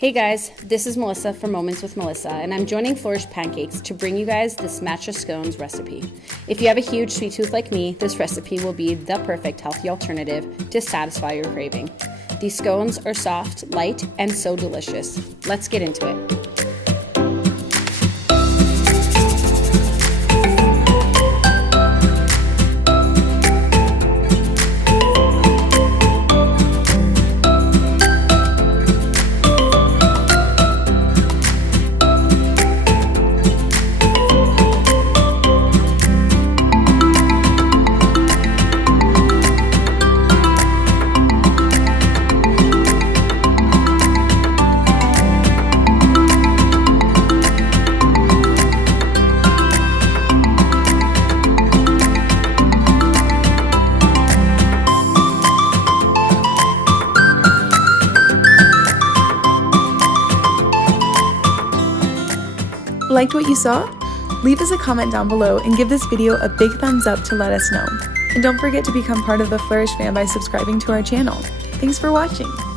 Hey guys, this is Melissa from Moments with Melissa, and I'm joining Flourish Pancakes to bring you guys this Matcha Scones recipe. If you have a huge sweet tooth like me, this recipe will be the perfect healthy alternative to satisfy your craving. These scones are soft, light, and so delicious. Let's get into it. Liked what you saw? Leave us a comment down below and give this video a big thumbs up to let us know. And don't forget to become part of the Flourish fam by subscribing to our channel. Thanks for watching!